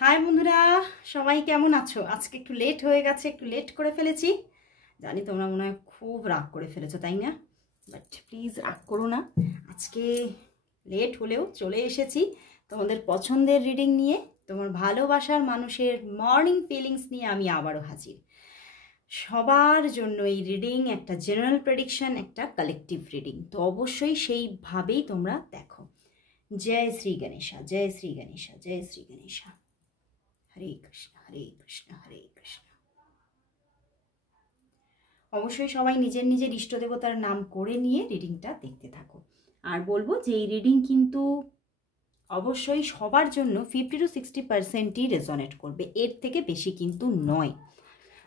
High বন্ধুরা, সবাই কেমন আছো? আজকে একটু লেট হয়ে গেছে, একটু লেট করে ফেলেছি। জানি তোমরা মনে হয় খুব রাগ করে ফেলেছো, তাই না? বাট প্লিজ রাগ করো না। আজকে লেট হলেও চলে এসেছি তোমাদের পছন্দের রিডিং নিয়ে। তোমার ভালোবাসার মানুষের মর্নিং ফিলিংস নিয়ে আমি আবারও হাজির। সবার জন্য এই রিডিং একটা জেনারেল প্রেডিকশন, একটা কালেকটিভ রিডিং, তো অবশ্যই সেইভাবেই তোমরা দেখো। জয় শ্রী গণেশা, জয় শ্রী গণেশা, জয় শ্রী গণেশা। হরে কৃষ্ণ, হরে কৃষ্ণ, হরে কৃষ্ণ। অবশ্যই সবাই নিজের নিজের ইষ্ট দেবতার নাম করে নিয়ে রিডিংটা দেখতে থাকো। আর বলবো যে এই রিডিং কিন্তু অবশ্যই সবার জন্য 50 to 60%ই রেজনেট করবে, এর থেকে বেশি কিন্তু নয়।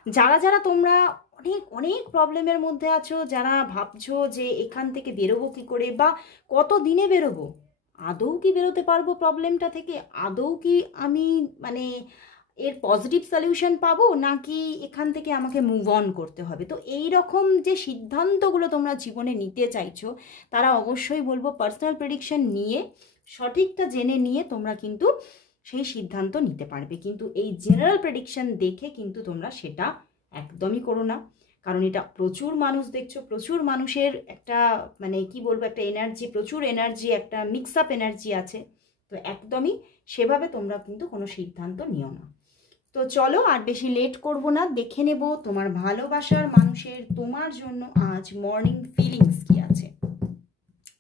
যারা যারা তোমরা অনেক অনেক প্রবলেমের মধ্যে আছো, যারা ভাবছো যে এখান থেকে বেরোবো কী করে, বা কত দিনে বেরোবো, আদৌ কি বেরোতে পারবো প্রবলেমটা থেকে, আদৌ কি আমি এর পজিটিভ সলিউশন পাবো, নাকি এখান থেকে আমাকে মুভ অন করতে হবে, তো এই রকম যে সিদ্ধান্তগুলো তোমরা জীবনে নিতে চাইছো, তারা অবশ্যই বলবো পার্সোনাল প্রেডিকশন নিয়ে সঠিকটা জেনে নিয়ে তোমরা কিন্তু সেই সিদ্ধান্ত নিতে পারবে। কিন্তু এই জেনারেল প্রেডিকশন দেখে কিন্তু তোমরা সেটা একদমই করো না, কারণ এটা প্রচুর মানুষ দেখছো, প্রচুর মানুষের একটা কি বলবো, একটা এনার্জি, প্রচুর এনার্জি, একটা মিক্স আপ এনার্জি আছে। তো একদমই সেভাবে তোমরা কিন্তু কোনো সিদ্ধান্ত নিও না। তো চলো আর বেশি লেট করব না, দেখে নেব তোমার ভালোবাসার মানুষের তোমার জন্য আজ মর্নিং ফিলিংস কি আছে।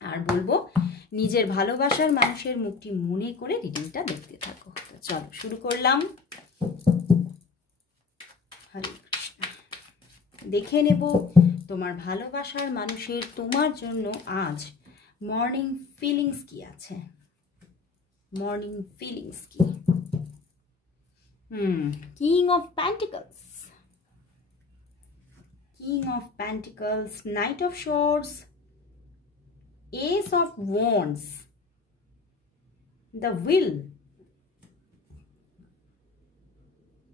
আর বলবো নিজের ভালোবাসার মানুষের মুখটি মনে করে রিডিংটা দেখতে থাকো। তো চলো শুরু করলাম। হরে কৃষ্ণ। দেখে নেব তোমার ভালোবাসার মানুষের তোমার জন্য আজ মর্নিং ফিলিংস কি আছে। মর্নিং ফিলিংস কি? King of Pentacles, King of Pentacles, Knight of Swords, Ace of Wands, the Will,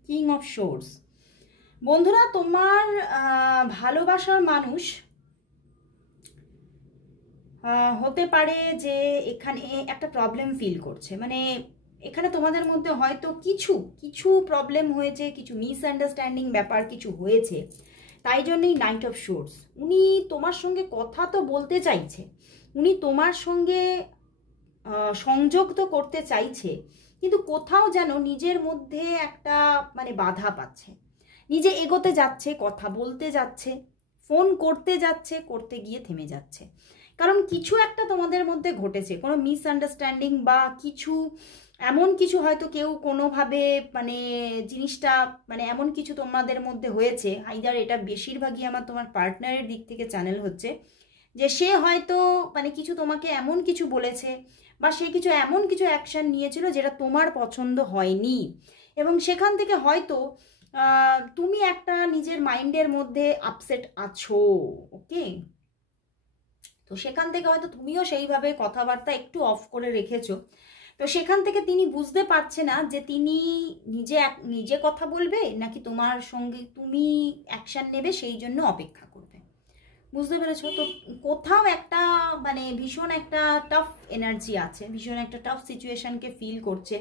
King of Swords। বন্ধুরা, তোমার ভালোবাসার মানুষ হতে পারে যে এখানে একটা প্রবলেম ফিল করছে, এখানে তোমাদের মধ্যে হয়তো কিছু প্রবলেম হয়েছে, কিছু মিসআন্ডারস্ট্যান্ডিং ব্যাপার কিছু হয়েছে, তাই জন্যই নাইট অফ সোর্স। উনি তোমার সঙ্গে কথা তো বলতে চাইছে, উনি তোমার সঙ্গে সংযোগ তো করতে চাইছে, কিন্তু কোথাও যেন নিজের মধ্যে একটা বাধা পাচ্ছে, নিজে এগোতে যাচ্ছে, কথা বলতে যাচ্ছে, ফোন করতে যাচ্ছে, করতে গিয়ে থেমে যাচ্ছে। কারণ কিছু একটা তোমাদের মধ্যে ঘটেছে, কোনো মিসআন্ডারস্ট্যান্ডিং বা কিছু এমন কিছু, হয়তো কেউ কোনোভাবে জিনিসটা এমন কিছু তোমাদের মধ্যে হয়েছে। আইদার এটা বেশিরভাগই আমার তোমার পার্টনারের দিক থেকে চ্যানেল হচ্ছে, যে সে হয়তো কিছু তোমাকে এমন কিছু বলেছে, বা সে কিছু এমন কিছু অ্যাকশন নিয়েছিল যেটা তোমার পছন্দ হয়নি, এবং সেখান থেকে হয়তো তুমি একটা নিজের মাইন্ডের মধ্যে আপসেট আছো। ওকে, তো সেখান থেকে হয়তো তুমিও সেইভাবে কথাবার্তা একটু অফ করে রেখেছো। তো সেখান থেকে তিনি বুঝতে পারছে না যে তিনি নিজে কথা বলবে নাকি তোমার সঙ্গে তুমি অ্যাকশন নেবে, সেই জন্য অপেক্ষা করবে। বুঝতে পেরেছো? তো কোথাও একটা ভীষণ একটা টাফ এনার্জি আছে, ভীষণ একটা টাফ সিচুয়েশনকে ফিল করছে,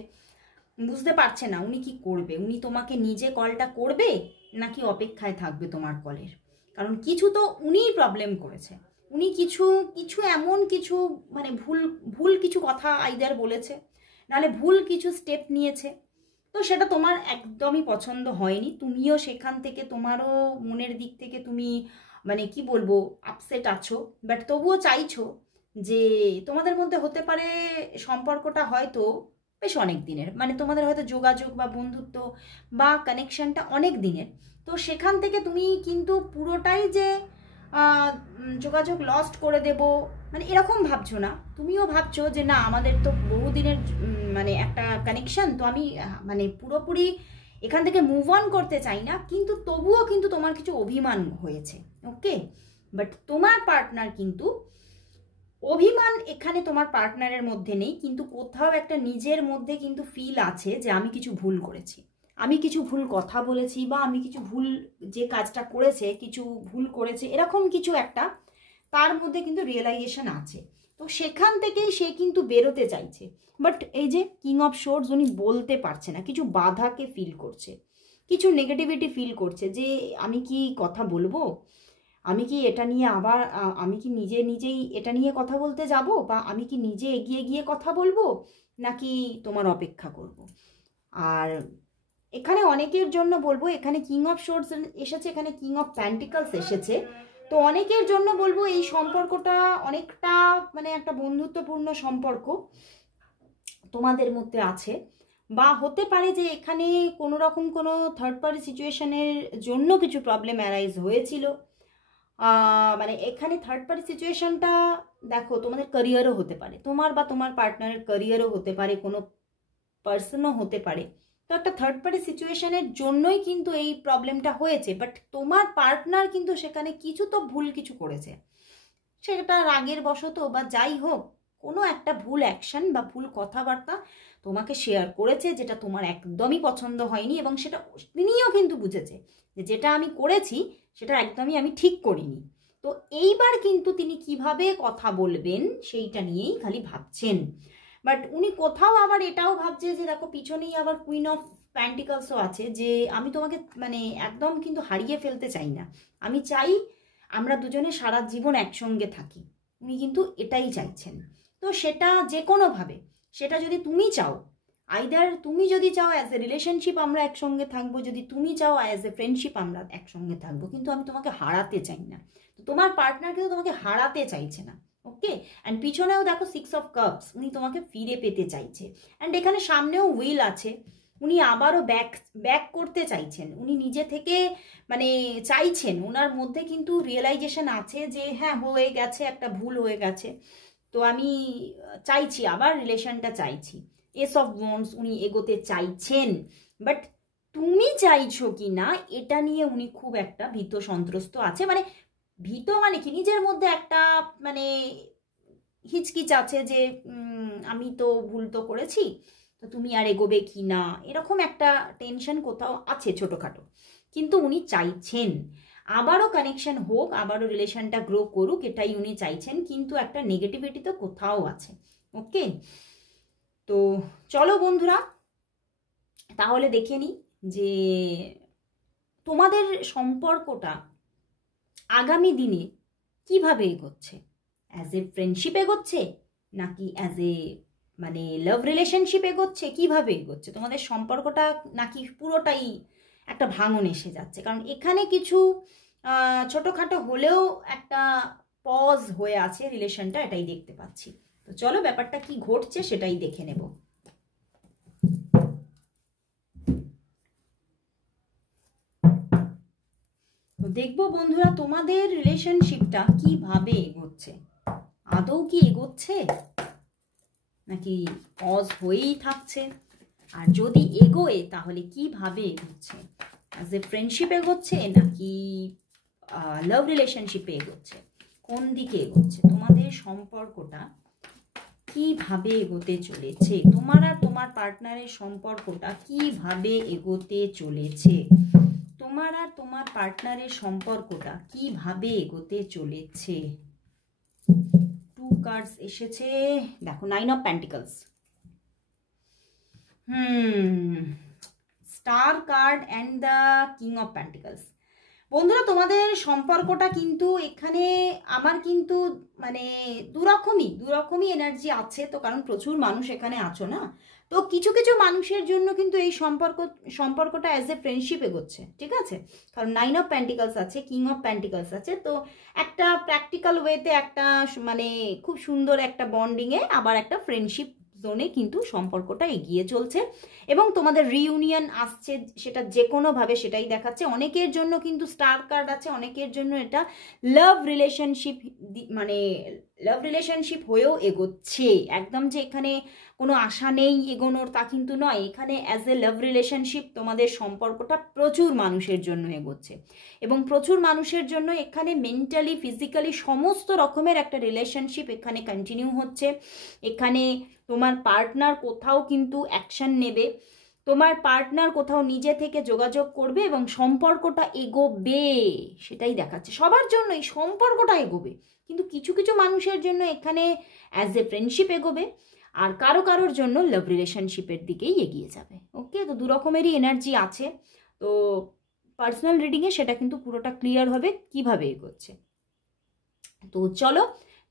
বুঝতে পারছে না উনি কি করবে। উনি তোমাকে নিজে কলটা করবে নাকি অপেক্ষায় থাকবে তোমার কলের, কারণ কিছু তো উনিই প্রবলেম করেছে। উনি কিছু এমন কিছু ভুল কিছু কথা আইদার বলেছে, নাহলে ভুল কিছু স্টেপ নিয়েছে, তো সেটা তোমার একদমই পছন্দ হয়নি। তুমিও সেখান থেকে তোমারও মনের দিক থেকে তুমি কি বলবো, আপসেট আছো, বাট তবুও চাইছো যে তোমাদের মধ্যে হতে পারে সম্পর্কটা হয়তো বেশ অনেক দিনের, তোমাদের হয়তো যোগাযোগ বা বন্ধুত্ব বা কানেকশনটা অনেক দিনের। তো সেখান থেকে তুমি কিন্তু পুরোটাই যে যোগাযোগ লস্ট করে দেব এরকম ভাবছো না। তুমিও ভাবছো যে না, আমাদের তো বহুদিনের একটা কানেকশন, তো আমি পুরোপুরি এখান থেকে মুভ অন করতে চাই না, কিন্তু তবুও কিন্তু তোমার কিছু অভিমান হয়েছে। ওকে, বাট তোমার পার্টনার কিন্তু অভিমান এখানে তোমার পার্টনারের মধ্যে নেই, কিন্তু কোথাও একটা নিজের মধ্যে কিন্তু ফিল আছে যে আমি কিছু ভুল করেছি, আমি কিছু ভুল কথা বলেছি, বা আমি কিছু ভুল, যে কাজটা করেছে কিছু ভুল করেছে, এরকম কিছু একটা তার মধ্যে কিন্তু রিয়েলাইজেশন আছে। তো সেখান থেকেই সে কিন্তু বেরোতে চাইছে, বাট এই যে কিং অফ সোর্স উনি বলতে পারছে না, কিছু বাধাকে ফিল করছে, কিছু নেগেটিভিটি ফিল করছে যে আমি কি কথা বলবো, আমি কি এটা নিয়ে আবার আমি কি নিজেই এটা নিয়ে কথা বলতে যাব, বা আমি কি নিজে এগিয়ে গিয়ে কথা বলবো, নাকি তোমার অপেক্ষা করব। আর এখানে অনেকের জন্য বলবো, এখানে কিং অফ সোর্স এসেছে, এখানে কিং অফ প্যান্টিকলস এসেছে, তো অনেকের জন্য বলবো এই সম্পর্কটা অনেকটা মানে একটা বন্ধুত্বপূর্ণ সম্পর্ক তোমাদের মধ্যে আছে, বা হতে পারে যে এখানে কোনো রকম কোনো থার্ড পার্টি সিচুয়েশনের জন্য কিছু প্রবলেম অ্যারাইজ হয়েছিল। মানে এখানে থার্ড পার্টি সিচুয়েশনটা দেখো তোমাদের ক্যারিয়ারও হতে পারে, তোমার বা তোমার পার্টনারের ক্যারিয়ারও হতে পারে, কোনো পার্সনও হতে পারে। তো একটা থার্ড পার্টি সিচুয়েশনের জন্যই কিন্তু এই প্রবলেমটা হয়েছে, বাট তোমার পার্টনার কিন্তু সেখানে কিছু তো ভুল কিছু করেছে, সেটা রাগের বশত বা যাই হোক কোনো একটা ভুল অ্যাকশন বা ভুল কথাবার্তা তোমাকে শেয়ার করেছে, যেটা তোমার একদমই পছন্দ হয়নি, এবং সেটা তিনিও কিন্তু বুঝেছে যে যেটা আমি করেছি সেটা একদমই আমি ঠিক করিনি। তো এইবার কিন্তু তিনি কিভাবে কথা বলবেন সেইটা নিয়েই খালি ভাবছেন, বাট উনি কোথাও আবার এটাও ভাবছে যে দেখো পিছনেই আবার কুইন অফ প্যান্টিকলসও আছে, যে আমি তোমাকে মানে একদম কিন্তু হারিয়ে ফেলতে চাই না, আমি চাই আমরা দুজনে সারা জীবন একসঙ্গে থাকি, উনি কিন্তু এটাই চাইছেন। তো সেটা যে কোনোভাবে, সেটা যদি তুমি চাও, আইদার তুমি যদি চাও অ্যাজ এ রিলেশনশিপ আমরা একসঙ্গে থাকবো, যদি তুমি চাও অ্যাজ এ ফ্রেন্ডশিপ আমরা একসঙ্গে থাকবো, কিন্তু আমি তোমাকে হারাতে চাই না। তো তোমার পার্টনার কিন্তু তোমাকে হারাতে চাইছে না, ওকে। অ্যান্ড পিছনেও দেখো 6 অফ কাপস, উনি তোমাকে ফিরে পেতে চাইছে। অ্যান্ড এখানে সামনেও হুইল আছে, উনি আবারও ব্যাক করতে চাইছেন, উনি নিজে থেকে মানে চাইছেন, ওনার মধ্যে কিন্তু রিয়েলাইজেশন আছে যে হ্যাঁ হয়ে গেছে, একটা ভুল হয়ে গেছে, তো আমি চাইছি আবার রিলেশনটা চাইছি। এস অফ ওয়ান্ডস উনি এগোতে চাইছেন, বাট তুমি চাইছো কি না এটা নিয়ে উনি খুব একটা ভীত সন্ত্রস্ত আছে। মানে ভীত মানে কি, নিজের মধ্যে একটা মানে হিচকিচ আছে যে আমি তো ভুল তো করেছি, তো তুমি আর এগোবে কি না, এরকম একটা টেনশন কোথাও আছে ছোটোখাটো। কিন্তু উনি চাইছেন আবারও কানেকশন হোক, আবারও রিলেশনটা গ্রো করুক, এটাই উনি চাইছেন, কিন্তু একটা নেগেটিভিটি তো কোথাও আছে, ওকে। তো চলো বন্ধুরা তাহলে দেখে নিই যে তোমাদের সম্পর্কটা আগামী দিনে কিভাবে এগোচ্ছে, অ্যাজ এ ফ্রেন্ডশিপ এগোচ্ছে নাকি অ্যাজ এ মানে লাভ রিলেশনশিপ এগোচ্ছে, কিভাবে এগোচ্ছে তোমাদের সম্পর্কটা, নাকি পুরোটাই একটা ভাঙন এসে যাচ্ছে। কারণ এখানে কিছু ছোটোখাটো হলেও একটা পজ হয়ে আছে রিলেশনটা, এটাই দেখতে পাচ্ছি। তো চলো ব্যাপারটা কি ঘটছে সেটাই দেখে নেব। দেখবো বন্ধুরা তোমাদের রিলেশনশিপটা কিভাবে এগোচ্ছে, আদৌ কি এগোচ্ছে নাকি পজ হয়েই থাকছে, আর যদি এগোয় তাহলে কিভাবে এগোচ্ছে, অ্যাজ এ ফ্রেন্ডশিপ এগোচ্ছে নাকি লাভ রিলেশনশিপে এগোচ্ছে, কোন দিকে এগোচ্ছে তোমাদের সম্পর্কটা, কিভাবে এগোতে চলেছে, তোমার আর তোমার পার্টনারের সম্পর্কটা কিভাবে এগোতে চলেছে, তোমার আর তোমার পার্টনারের সম্পর্কটা কিভাবে এগোতে চলেছে। 2 কার্ডস এসেছে, দেখো 9 of pentacles, star card and the king of pentacles. বন্ধুরা তোমাদের সম্পর্কটা কিন্তু এখানে আমার কিন্তু মানে দুরকমই এনার্জি আছে, তো কারণ প্রচুর মানুষ এখানে আছো না, তো কিছু কিছু মানুষের জন্য কিন্তু এই সম্পর্কটা অ্যাজ এ ফ্রেন্ডশিপ এগোচ্ছে, ঠিক আছে। কারণ 9 অফ প্যান্টিকলস আছে, কিং অফ প্যান্টিকলস আছে, তো একটা প্র্যাকটিক্যাল ওয়েতে একটা মানে খুব সুন্দর একটা বন্ডিংয়ে আবার একটা ফ্রেন্ডশিপ জোনে কিন্তু সম্পর্কটা এগিয়ে চলছে, এবং তোমাদের রিইউনিয়ন আসছে, সেটা যে কোনোভাবে সেটাই দেখাচ্ছে। অনেকের জন্য কিন্তু স্টার কার্ড আছে, অনেকের জন্য এটা লাভ রিলেশনশিপ মানে লাভ রিলেশনশিপ হয়েও এগোচ্ছে, একদম যে এখানে কোনো আশা নেই এগোনোর তা কিন্তু নয়, এখানে অ্যাজ এ লাভ রিলেশনশিপ তোমাদের সম্পর্কটা প্রচুর মানুষের জন্য এগোচ্ছে, এবং প্রচুর মানুষের জন্য এখানে মেন্টালি ফিজিক্যালি সমস্ত রকমের একটা রিলেশনশিপ এখানে কন্টিনিউ হচ্ছে। এখানে তোমার পার্টনার কোথাও কিন্তু অ্যাকশন নেবে, তোমার পার্টনার কোথাও নিজে থেকে যোগাযোগ করবে এবং সম্পর্কটা এগোবে, সেটাই দেখাচ্ছে। সবার জন্যই সম্পর্কটা এগোবে, কিন্তু কিছু কিছু মানুষের জন্য এখানে অ্যাজ এ ফ্রেন্ডশিপ এগোবে, আর কারোর জন্য লাভ রিলেশনশিপের দিকেই এগিয়ে যাবে। ওকে, তো দু রকমেরই এনার্জি আছে। তো পার্সোনাল রিডিংয়ে সেটা কিন্তু পুরোটা ক্লিয়ার হবে কিভাবে এগোচ্ছে। তো চলো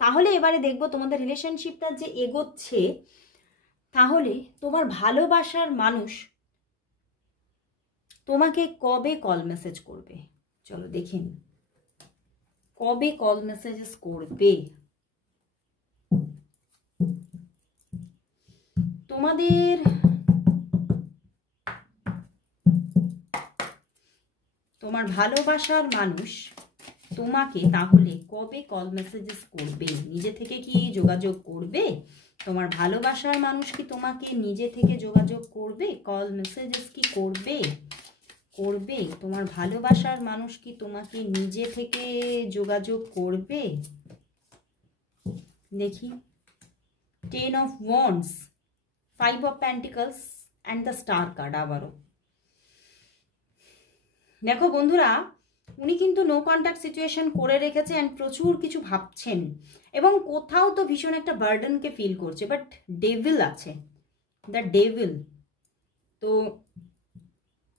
তাহলে এবারে দেখবো তোমাদের রিলেশনশিপটা যে এগোচ্ছে, তাহলে তোমার ভালোবাসার মানুষ তোমাকে কবে কল মেসেজ করবে। চলো দেখে নিই কবে কল মেসেজেস করবে। তোমার ভালোবাসার মানুষ তোমাকে তাহলে কবে কল মেসেজেস করবে, নিজে থেকে কি যোগাযোগ করবে? তোমার ভালোবাসার মানুষ কি তোমাকে নিজে থেকে যোগাযোগ করবে? কল মেসেজেস কি করবে? করবে। তোমার ভালোবাসার মানুষ কি তোমাকে নিজে থেকে যোগাযোগ করবে? দেখি, 10 of Wands, 5 of Pentacles and the Star card আবারও। দেখো বন্ধুরা, উনি কিন্তু নো কন্ট্যাক্ট সিচুয়েশন করে রেখেছে অ্যান্ড প্রচুর কিছু ভাবছেন এবং কোথাও তো ভীষণ একটা বার্ডেনকে ফিল করছে, বাট ডেভিল আছে, দ্য ডেভিল। তো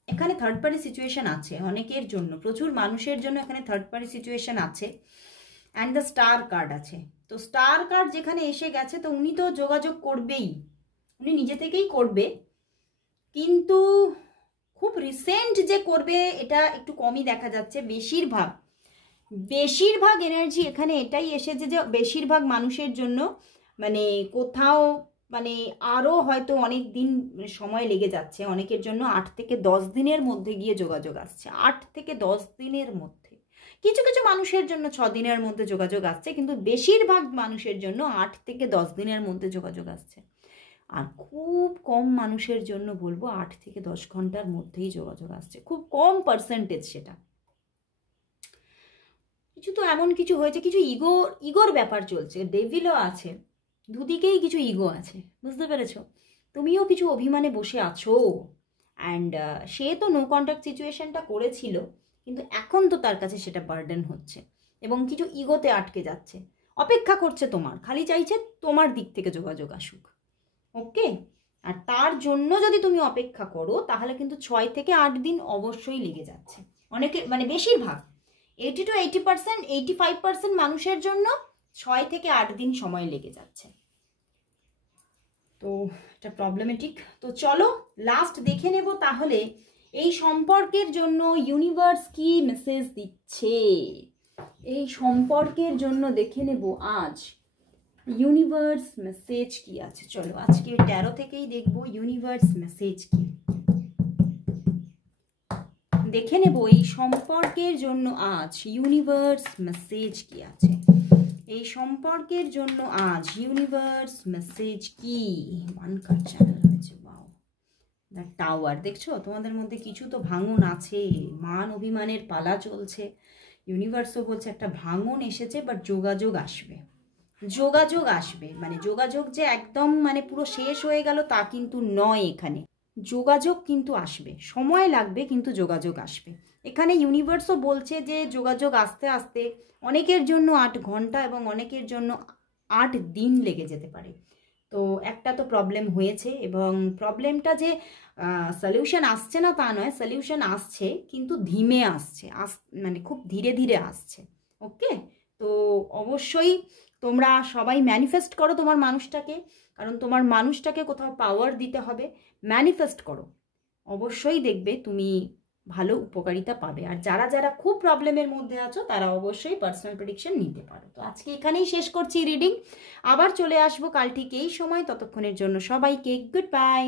এখানে থার্ড পার্টি সিচুয়েশন আছে অনেকের জন্য, প্রচুর মানুষের জন্য এখানে থার্ড পার্টি সিচুয়েশন আছে অ্যান্ড দ্য স্টার কার্ড আছে। তো স্টার কার্ড যেখানে এসে গেছে, তো উনি তো যোগাযোগ করবেই, উনি নিজে থেকেই করবে, কিন্তু খুব রিসেন্ট যে করবে এটা একটু কমই দেখা যাচ্ছে। বেশিরভাগ এনার্জি এখানে এটাই এসেছে যে বেশিরভাগ মানুষের জন্য মানে কোথাও মানে আরও হয়তো অনেক দিন সময় লেগে যাচ্ছে, অনেকের জন্য 8 থেকে 10 দিনের মধ্যে গিয়ে যোগাযোগ আসছে, 8 থেকে 10 দিনের মধ্যে। কিছু কিছু মানুষের জন্য 6 দিনের মধ্যে যোগাযোগ আসছে, কিন্তু বেশিরভাগ মানুষের জন্য 8 থেকে 10 দিনের মধ্যে যোগাযোগ আসছে। আর খুব কম মানুষের জন্য বলবো 8 থেকে 10 ঘন্টার মধ্যেই যোগাযোগ আসছে, খুব কম পার্সেন্টেজ সেটা। কিছু তো এমন কিছু হয়েছে, কিছু ইগোর ব্যাপার চলছে, ডেভিলও আছে, দুদিকেই কিছু ইগো আছে, বুঝতে পেরেছো? তুমিও কিছু অভিমানে বসে আছো অ্যান্ড সে তো নো কন্ট্যাক্ট সিচুয়েশনটা করেছিল, কিন্তু এখন তো তার কাছে সেটা বার্ডেন হচ্ছে এবং কিছু ইগোতে আটকে যাচ্ছে, অপেক্ষা করছে তোমার, খালি চাইছে তোমার দিক থেকে যোগাযোগ আসুক। ওকে, আর তার জন্য যদি তুমি অপেক্ষা করো তাহলে কিন্তু 6 থেকে 8 দিন অবশ্যই লেগে যাচ্ছে। অনেকে মানে বেশিরভাগ 80 to 80%, 85% মানুষের জন্য 6 থেকে 8 দিন সময় লেগে যাচ্ছে। তো এটা প্রবলেমেটিক। তো চলো লাস্ট দেখে নেব তাহলে এই সম্পর্কের জন্য ইউনিভার্স কি মেসেজ দিচ্ছে। এই সম্পর্কের জন্য দেখে নেব আজ ইউনিভার্স মেসেজ কি আছে। চলো আজকে 13 থেকেই দেখবো ইউনিভার্স মেসেজ কি, দেখে নেব এই সম্পর্কের জন্য আজ ইউনিভার্স মেসেজ কি আছে। এই সম্পর্কের জন্য আজ ইউনিভার্স মেসেজ কি। ওয়ান কার্ড চ্যানেল হয়েছে, ওয়াও, দ্য টাওয়ার। দেখছো তোমাদের মধ্যে কিছু তো ভাঙন আছে, মান অভিমানের পালা চলছে। ইউনিভার্সও বলছে একটা ভাঙন এসেছে, বাট যোগাযোগ আসবে, যোগাযোগ আসবে। মানে যোগাযোগ যে একদম মানে পুরো শেষ হয়ে গেল তা কিন্তু নয়, এখানে যোগাযোগ কিন্তু আসবে, সময় লাগবে কিন্তু যোগাযোগ আসবে। এখানে ইউনিভার্সও বলছে যে যোগাযোগ আস্তে আস্তে অনেকের জন্য 8 ঘন্টা এবং অনেকের জন্য 8 দিন লেগে যেতে পারে। তো একটা তো প্রবলেম হয়েছে এবং প্রবলেমটা যে সলিউশন আসছে না তা নয়, সলিউশন আসছে কিন্তু ধীমে আসছে, মানে খুব ধীরে ধীরে আসছে। ওকে, তো অবশ্যই তোমরা সবাই ম্যানিফেস্ট করো তোমার মানুষটাকে, কারণ তোমার মানুষটাকে কোথাও পাওয়ার দিতে হবে। ম্যানিফেস্ট করো, অবশ্যই দেখবে তুমি ভালো উপকারিতা পাবে। আর যারা যারা খুব প্রবলেমের মধ্যে আছো তারা অবশ্যই পার্সোনাল প্রেডিকশন নিতে পারো। তো আজকে এখানেই শেষ করছি রিডিং, আবার চলে আসবো কাল ঠিক এই সময়। ততক্ষণের জন্য সবাইকে গুড বাই।